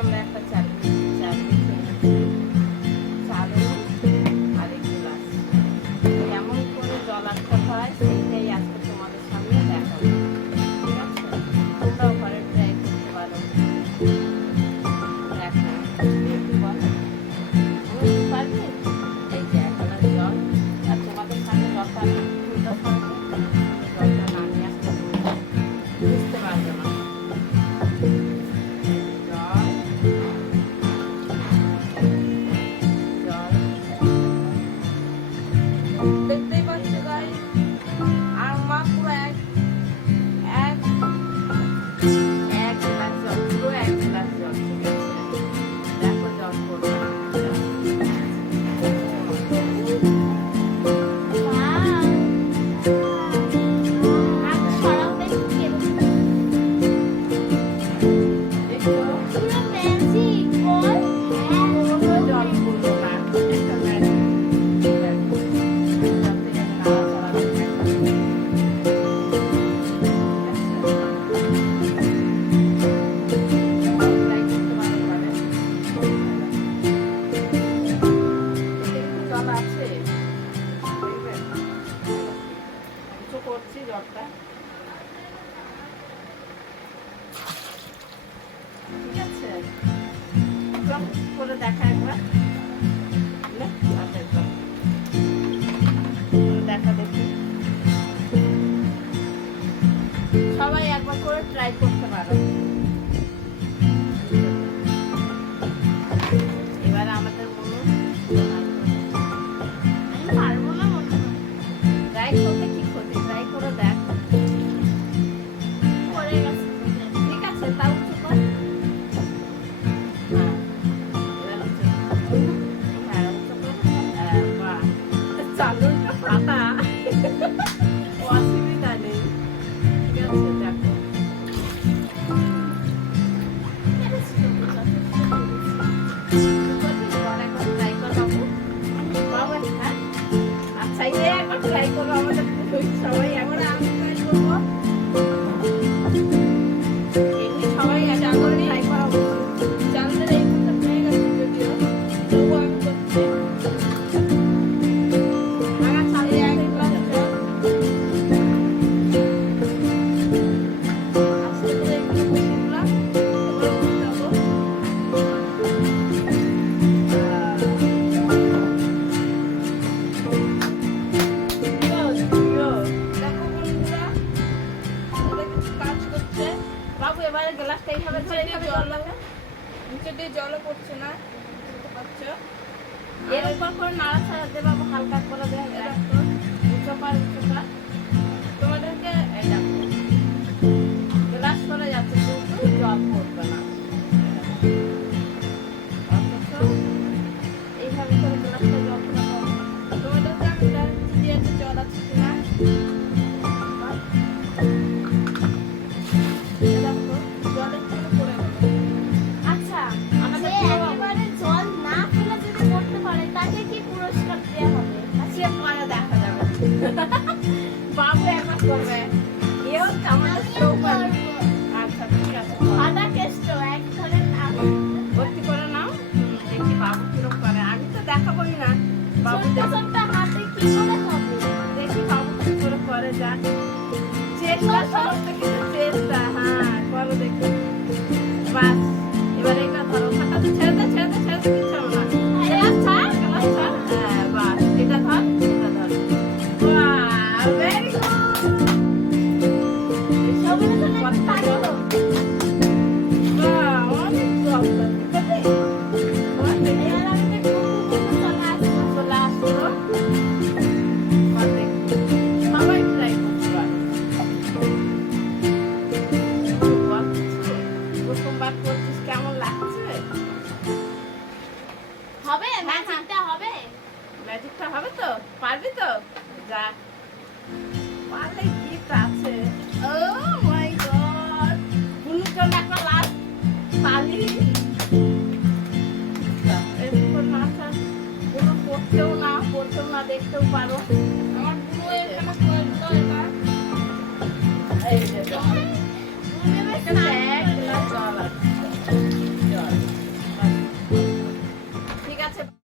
আমরা একটা চাটনি চালু আর এক গ্লাস কেমন করে জল আটকা হয় সেটাই আজকে তোমাদের সামনে দেখাবো। ঠিক আছে, তোমরাও ঘরে ট্রাই করতে পারো। দেখো পারবে এই যে 1 গ্লাস জল, আর তোমাদের সামনে জলটা জলটা না নিয়ে আসতে বুঝতে পারবে না। দেখতেই পাচ্ছ গাইস, আর মা পুরো এক গ্লাস জল, পুরো 1 গ্লাস জল, ঠিক আছে? দেখো জল পড়বে করছি জলটা। ঠিক আছে, করে দেখা একবার দেখা দেখি, সবাই একবার করে ট্রাই করতে পারো। এবার আমাদের মনে আমি পারবো না, মনে ট্রাই করতে কি করতে ট্রাই করে দেখ। ঠিক আছে, তাও উঁচু কর। চালুটা পাতা অসুবিধা নেই। ঠিক আছে, দেখো আচ্ছা, এই একবার ট্রাই করবো আমাদের সবাই। এখন আমি ট্রাই করবো, এমনি সবাই ট্রাই করা জানলে এই হয়ে গেছে যদিও, তবুও আমি করছি। বাবু এবারে গ্লাসটা এইভাবে নিচে দিয়ে জলও পড়ছে না, বুঝতে পারছো? এর উপর করে নাড়াচাড়া দে বাবু, হালকা করে দেয় উঁচোপার তোমাদেরকে এই দেখো গ্লাস করে যাচ্ছে কিন্তু জল পড়বে না। এইভাবে করে গ্লাসটা জল পড়াবো। তোমাদেরকে আমি দিয়েছি জল আছে কিনা। বাবু একবার করবে, এও আমাদের সৌভাগ্য। আচ্ছা ঠিক আছে, ভর্তি করে নাও, দেখি বাবু কিরকম করে। আমি তো দেখাবোই না, বাবু দেখি বাবু কি করে করে, যাক চেষ্টা